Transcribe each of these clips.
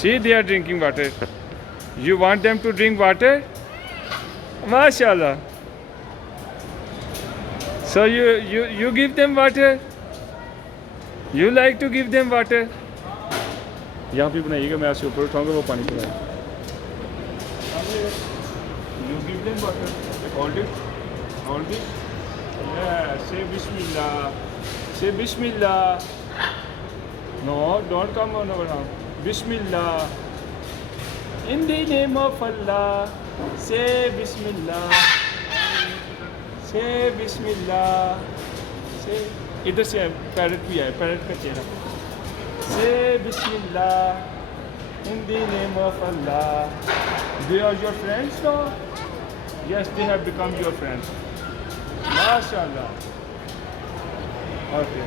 See, they are drinking water. You want them to drink water? MashaAllah. So you give them water? You like to give them water? यहाँ पे बनाइएगा, मैं आपसे ऊपर उठाऊंगा, वो पानी पिलाएगा. You give them water. Hold it. Hold it. Yeah. Say Bismillah. Say Bismillah. No, don't come on over now. Bismillah. In the name of Allah. Say Bismillah. Say Bismillah. Say. इधर से पैरट भी है, parrot का चेहरा. Say Bismillah. In the name of Allah. They are your friends now? Yes, they have become your friends. MashaAllah. Okay.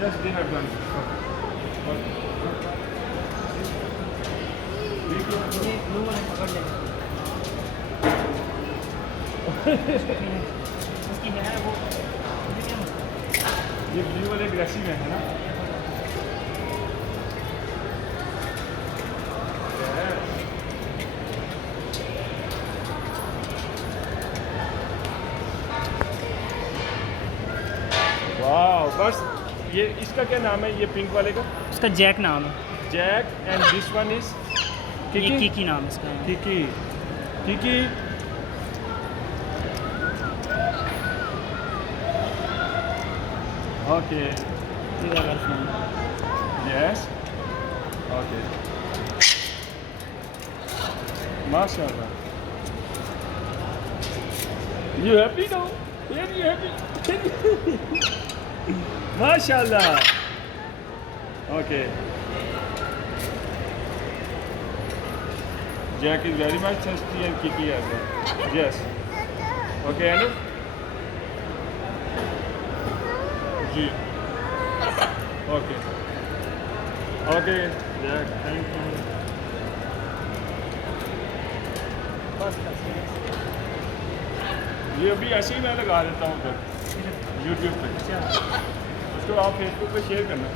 Yes, they have done it. Okay. उसकी है वो, ये ब्लू वाले ग्रेसिव है ना? वाह, बस ये इसका क्या नाम है, ये पिंक वाले का? उसका जैक नाम है. Jack. And this one is ये कीकी नाम है इसका. Kiki. Kiki. Okay. Yes. Okay. माशाल्लाह. You happy now? Yeah, you happy? MashaAllah. Okay. Jack is very much thirsty and Kiki as well. Yes. Okay, Anu? Ji. Okay. Okay, Jack, thank you. ये अभी ऐसे ही मैं लगा देता हूँ उधर YouTube पे. उसको आप Facebook पे शेयर करना.